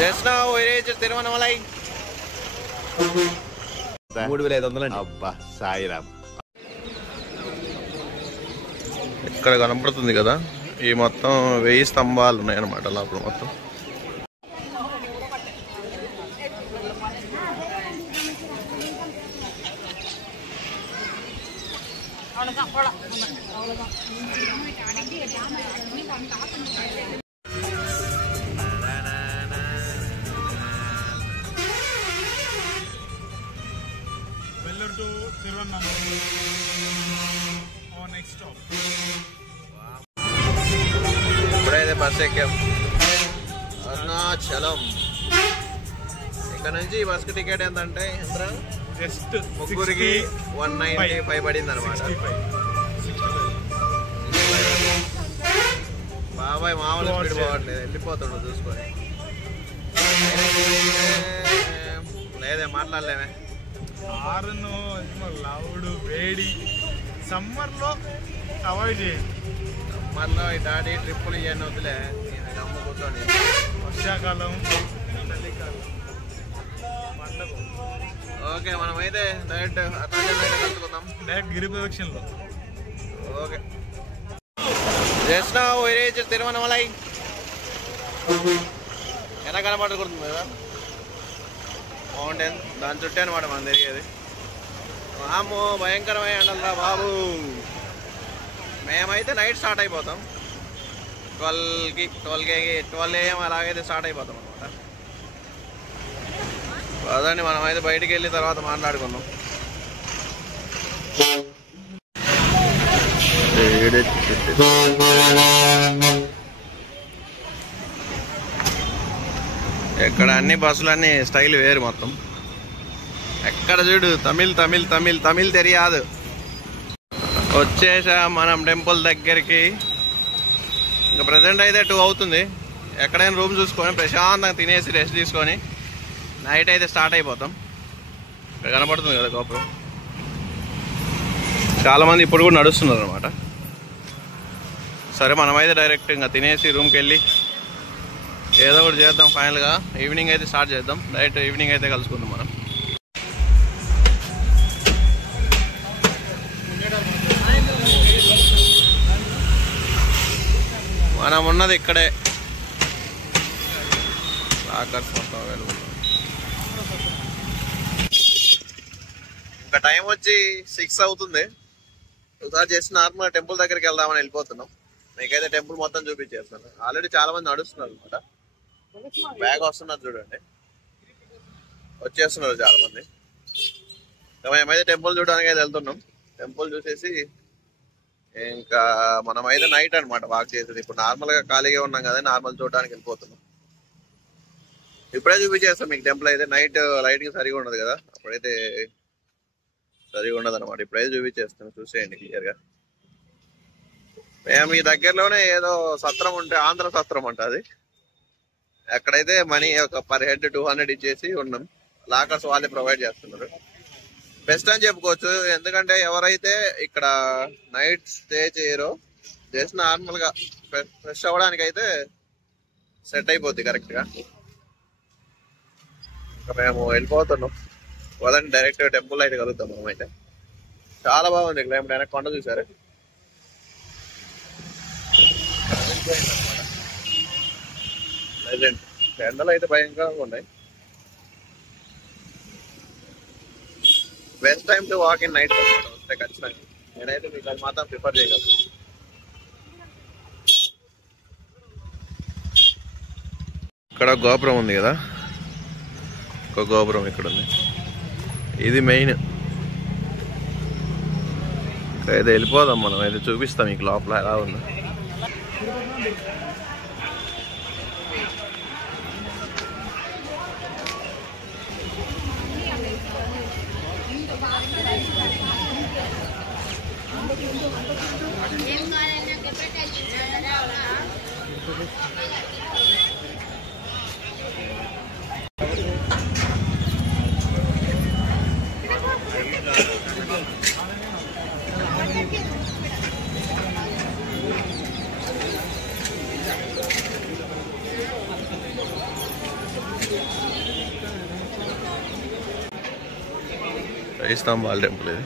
Just now we reached Tiruvannamalai. 3500 అబ్బా సాయిరామ్. ఇక్కడ కనపడుతుంది కదా, ఈ మొత్తం 1000 స్తంభాలు ఉన్నాయన్నమాట లోపల మొత్తం. Vellore to Tiruvannamalai. Our next stop. ఇప్పుడైతే బస్ ఎక్కాం, అరుణాచలం. ఇక్కడ నుంచి బస్కి టికెట్ ఎంతంటే Just ముగ్గురికి 195 పడింది అనమాట. బాబాయ్ మామూలు స్పీడ్ పోవట్లేదు, వెళ్ళిపోతుండు చూసుకొని. లేదే మాట్లాడలేమే. హార్న్ లౌడ్ వేడి సమ్మర్లో అవాయిడ్ చేయండి. సమ్మర్లో ఈ డాడీ ట్రిప్పులు ఇవన్నీ వద్దులే, నేను నమ్ము కూర్చొని. వర్షాకాలం, చలికాలం, పండగ. ఓకే, మనమైతే డైరెక్ట్ అరుణాచలం అయితే కలుసుకుందాం. డైరెక్ట్ గిరి ప్రదక్షిణలో. Okay, just now we reached Tiruvannamalai. ఎలా కనపడుతుంది కదా మౌంటైన్, దాని చుట్టే అనమాట మనం తిరిగేది. వామ్మో భయంకరమైన ఎండలరా బాబు. మేమైతే నైట్ స్టార్ట్ అయిపోతాం 12 AM అలాగైతే స్టార్ట్ అయిపోతాం అనమాట. అదండి, మనమైతే బయటికి వెళ్ళి తర్వాత మాట్లాడుకుందాం. ఇక్కడ అన్ని బస్సులన్నీ స్టైల్ వేరు మొత్తం. ఎక్కడ చూడు తమిళ్ తమిళ్ తమిళ్ తమిళ్ తెలియదు. వచ్చేసా మనం టెంపుల్ దగ్గరికి. ఇంకా ప్రజెంట్ అయితే 2 అవుతుంది. ఎక్కడైనా రూమ్ చూసుకొని ప్రశాంతంగా తినేసి రెస్ట్ తీసుకొని నైట్ అయితే స్టార్ట్ అయిపోతాం. ఇక్కడ కనపడుతుంది కదా గోపురం. చాలామంది ఇప్పుడు కూడా నడుస్తున్నారు అనమాట. సరే, మనమైతే డైరెక్ట్ ఇంకా తినేసి రూమ్కి వెళ్ళి ఏదో ఒకటి చేద్దాం. ఫైనల్గా ఈవినింగ్ అయితే స్టార్ట్ చేద్దాం. డైరెక్ట్ ఈవినింగ్ అయితే కలుసుకుందాం మనం. మనం ఉన్నది ఇక్కడే. లాకర్స్ మొత్తం అవైలబుల్. ఇంకా టైం వచ్చి 6 అవుతుంది. ఒకసారి జస్ట్ నార్మల్ టెంపుల్ దగ్గరికి వెళ్దామని వెళ్ళిపోతున్నాం. మీకైతే టెంపుల్ మొత్తం చూపించేస్తాను. ఆల్రెడీ చాలా మంది నడుస్తున్నారు అనమాట. బ్యాగ్ వస్తున్నారు చూడండి, వచ్చేస్తున్నారు చాలా మంది. మేమైతే టెంపుల్ చూడడానికి అయితే వెళ్తున్నాం. టెంపుల్ చూసేసి ఇంకా మనమైతే నైట్ అనమాట వాక్ చేసేది. ఇప్పుడు నార్మల్గా ఖాళీగా ఉన్నాం కదా, నార్మల్ చూడడానికి వెళ్ళిపోతున్నాం. ఇప్పుడే చూపించేస్తాం మీకు టెంపుల్ అయితే. నైట్ లైటింగ్ సరిగా ఉండదు కదా, అప్పుడైతే సరిగా ఉండదు అనమాట. ఇప్పుడైతే చూపించేస్తాం, చూసేయండి క్లియర్గా. మేము ఈ దగ్గరలోనే ఏదో సత్రం ఉంటే, ఆంధ్ర సత్రం అంట అది. అక్కడైతే మనీ ఒక పర్ హెడ్ 200 ఇచ్చేసి ఉన్నాం. లాకర్స్ వాళ్ళే ప్రొవైడ్ చేస్తున్నారు. బెస్ట్ అని చెప్పుకోవచ్చు. ఎందుకంటే ఎవరైతే ఇక్కడ నైట్ స్టే చేయరో జస్ట్ నార్మల్గా ఫ్రెష్ అవ్వడానికి అయితే సెట్ అయిపోద్ది కరెక్ట్గా. ఇంకా మేము వెళ్ళిపోతున్నాం. వదండి, డైరెక్ట్ టెంపుల్ అయితే కలుగుతాం మనం. అయితే చాలా బాగుంది క్లైమేట్. అయినా కొండ చూసారు, ఎండలు అయితే భయంకరంగా ఉన్నాయి. Best time to walk in night అనమాట. వస్తే ఖచ్చితంగా నేనైతే మీకు అది మాత్రం ప్రిఫర్ చేయగలను. ఇక్కడ గోపురం ఉంది కదా, ఒక గోపురం ఇక్కడ ఉంది. ఇది మెయిన్. అయితే వెళ్ళిపోదాం మనం. అయితే చూపిస్తాం మీకు లోపల ఎలా ఉందో. వెయ్యి స్తంభాల టెంపుల్ ఇది.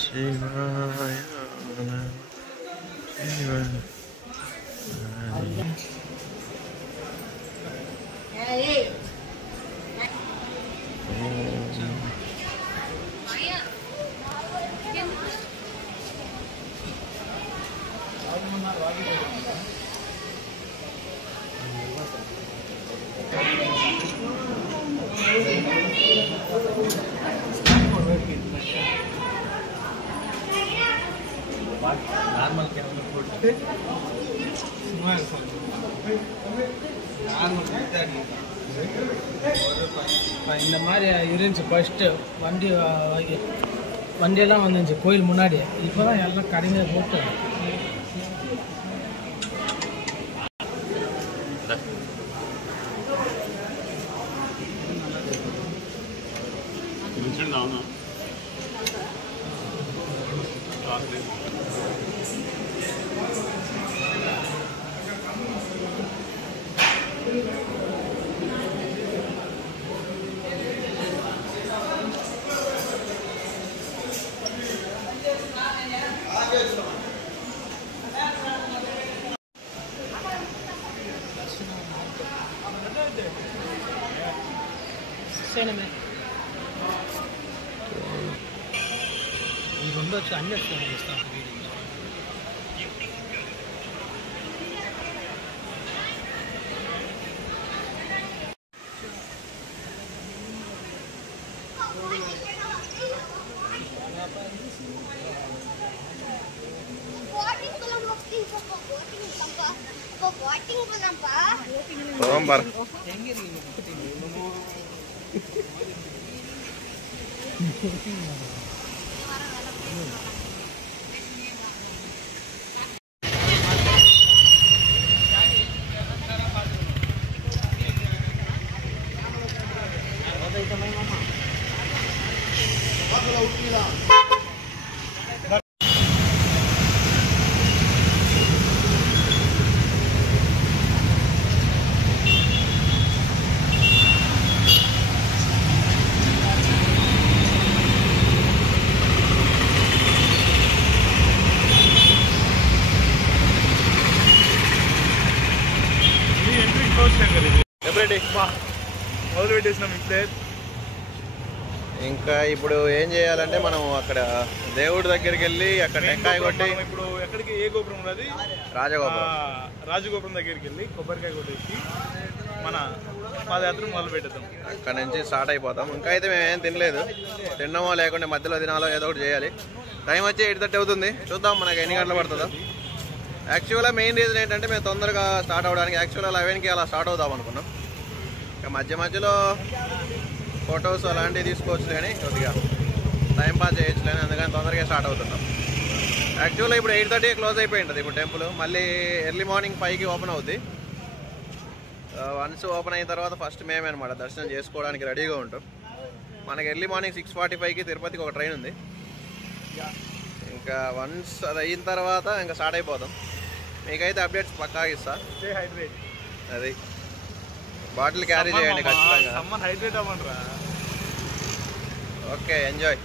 శివాయ நார்மல் கேமரா போட்டு இந்த மாதிரி இருந்துச்சு ஃபர்ஸ்ட்டு வண்டியெல்லாம் வந்துருந்துச்சு கோயில் முன்னாடி. இப்போ தான் எல்லாம் கடைங்க போட்டு ఈ రెండు వచ్చి అన్ని ఎక్స్ప్లెయిన్ చేస్తాను వీడియో. మొదలు పెట్టేసినాం ఇప్పుడే. ఇంకా ఇప్పుడు ఏం చేయాలంటే మనం అక్కడ దేవుడి దగ్గరికి వెళ్ళి అక్కడ టెంకాయ కొట్టి ఇప్పుడు ఎక్కడికి ఏ గోపురం ఉన్నది రాజగోపురం దగ్గరికి వెళ్ళి కొబ్బరికాయ కొట్టేసి మన పాదయాత్ర మొదలు పెట్టేద్దాం. అక్కడ నుంచి స్టార్ట్ అయిపోతాం. ఇంకా అయితే మేము ఏం తినలేదు. తిన్నామో లేకుంటే మధ్యలో తినాలో ఏదో ఒకటి చేయాలి. టైం వచ్చి 8:30 అవుతుంది. చూద్దాం మనకి ఎన్ని గంటలు పడుతుందో. యాక్చువల్గా మెయిన్ రీజన్ ఏంటంటే మేము తొందరగా స్టార్ట్ అవ్వడానికి యాక్చువల్గా 11కి అలా స్టార్ట్ అవుదాం అనుకున్నాం. ఇంకా మధ్యలో ఫొటోస్ అలాంటివి తీసుకోవచ్చు కానీ కొద్దిగా టైం పాస్ చేయొచ్చు కానీ అందుకని తొందరగా స్టార్ట్ అవుతున్నాం. యాక్చువల్గా ఇప్పుడు 8:30 క్లోజ్ అయిపోయి ఉంటుంది ఇప్పుడు టెంపుల్. మళ్ళీ ఎర్లీ మార్నింగ్ 5కి ఓపెన్ అవుద్ది. వన్స్ ఓపెన్ అయిన తర్వాత ఫస్ట్ మేమే అనమాట దర్శనం చేసుకోవడానికి రెడీగా ఉంటాం. మనకి ఎర్లీ మార్నింగ్ 6:45కి తిరుపతికి ఒక ట్రైన్ ఉంది. ఇంకా వన్స్ అది అయిన తర్వాత ఇంకా స్టార్ట్ అయిపోతాం. మీకైతే అప్డేట్స్ పక్కా ఇస్తా. అది బాటిల్ క్యారీ చేయండి ఖచ్చితంగా. Okay, enjoy.